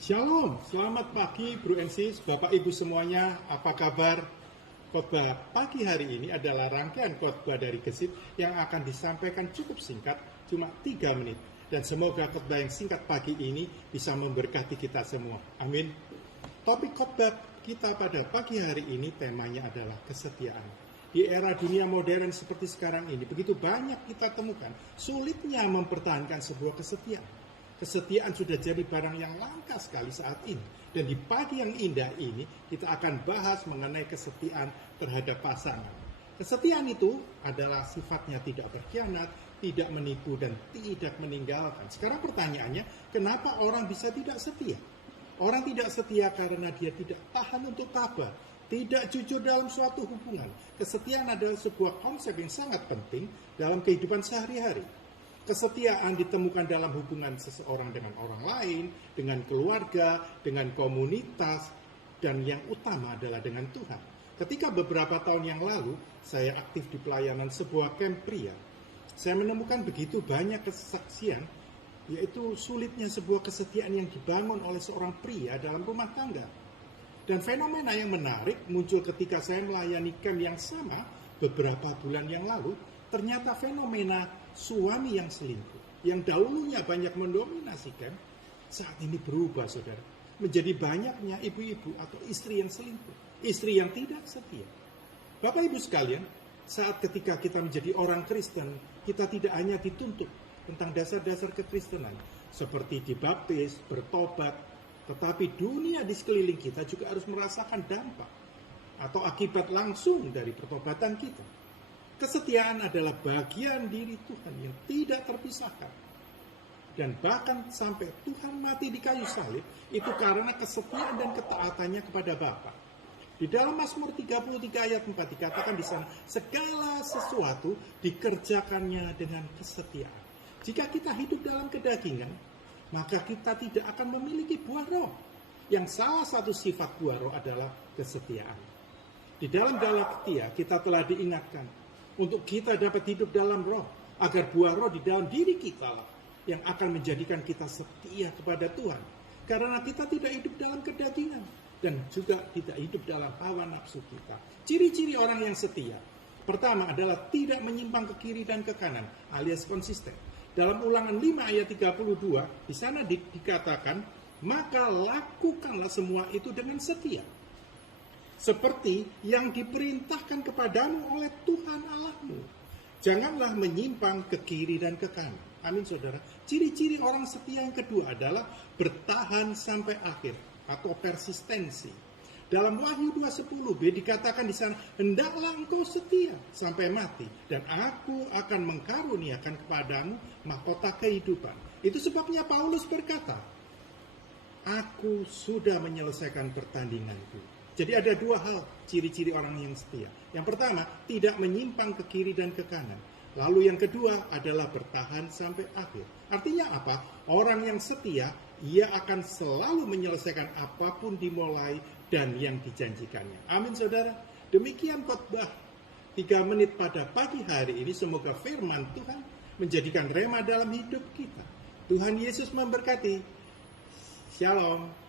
Shalom, selamat pagi Bro and Sis, Bapak Ibu semuanya, apa kabar? Khotbah pagi hari ini adalah rangkaian khotbah dari Gesit yang akan disampaikan cukup singkat, cuma 3 menit. Dan semoga khotbah yang singkat pagi ini bisa memberkati kita semua. Amin. Topik khotbah kita pada pagi hari ini temanya adalah kesetiaan. Di era dunia modern seperti sekarang ini, begitu banyak kita temukan sulitnya mempertahankan sebuah kesetiaan. Kesetiaan sudah jadi barang yang langka sekali saat ini. Dan di pagi yang indah ini, kita akan bahas mengenai kesetiaan terhadap pasangan. Kesetiaan itu adalah sifatnya tidak berkhianat, tidak menipu, dan tidak meninggalkan. Sekarang pertanyaannya, kenapa orang bisa tidak setia? Orang tidak setia karena dia tidak tahan untuk tabah, tidak jujur dalam suatu hubungan. Kesetiaan adalah sebuah konsep yang sangat penting dalam kehidupan sehari-hari. Kesetiaan ditemukan dalam hubungan seseorang dengan orang lain, dengan keluarga, dengan komunitas, dan yang utama adalah dengan Tuhan. Ketika beberapa tahun yang lalu, saya aktif di pelayanan sebuah camp pria. Saya menemukan begitu banyak kesaksian, yaitu sulitnya sebuah kesetiaan yang dibangun oleh seorang pria dalam rumah tangga. Dan fenomena yang menarik muncul ketika saya melayani camp yang sama beberapa bulan yang lalu. Ternyata fenomena suami yang selingkuh, yang dahulunya banyak mendominasi camp, saat ini berubah, saudara. Menjadi banyaknya ibu-ibu atau istri yang selingkuh, istri yang tidak setia. Bapak Ibu sekalian, saat ketika kita menjadi orang Kristen, kita tidak hanya dituntut tentang dasar-dasar kekristenan, seperti dibaptis, bertobat, tetapi dunia di sekeliling kita juga harus merasakan dampak atau akibat langsung dari pertobatan kita. Kesetiaan adalah bagian diri Tuhan yang tidak terpisahkan. Dan bahkan sampai Tuhan mati di kayu salib, itu karena kesetiaan dan ketaatannya kepada Bapa. Di dalam Mazmur 33 ayat 4 dikatakan di sana, segala sesuatu dikerjakannya dengan kesetiaan. Jika kita hidup dalam kedagingan, maka kita tidak akan memiliki buah roh. Yang salah satu sifat buah roh adalah kesetiaan. Di dalam Galatia kita telah diingatkan, untuk kita dapat hidup dalam roh, agar buah roh di dalam diri kita lah yang akan menjadikan kita setia kepada Tuhan. Karena kita tidak hidup dalam kedagingan dan juga tidak hidup dalam hawa nafsu kita. Ciri-ciri orang yang setia, pertama adalah tidak menyimpang ke kiri dan ke kanan, alias konsisten. Dalam Ulangan 5 ayat 32, di sana dikatakan, maka lakukanlah semua itu dengan setia, seperti yang diperintahkan kepadamu oleh Tuhan Allahmu. Janganlah menyimpang ke kiri dan ke kanan. Amin, saudara. Ciri-ciri orang setia yang kedua adalah bertahan sampai akhir atau persistensi. Dalam Wahyu 2:10b dikatakan di sana, hendaklah engkau setia sampai mati, dan aku akan mengkaruniakan kepadamu mahkota kehidupan. Itu sebabnya Paulus berkata, aku sudah menyelesaikan pertandinganku. Jadi ada dua hal ciri-ciri orang yang setia. Yang pertama, tidak menyimpang ke kiri dan ke kanan. Lalu yang kedua adalah bertahan sampai akhir. Artinya apa? Orang yang setia, ia akan selalu menyelesaikan apapun dimulai dan yang dijanjikannya. Amin, saudara. Demikian khotbah 3 menit pada pagi hari ini. Semoga firman Tuhan menjadikan rema dalam hidup kita. Tuhan Yesus memberkati. Shalom.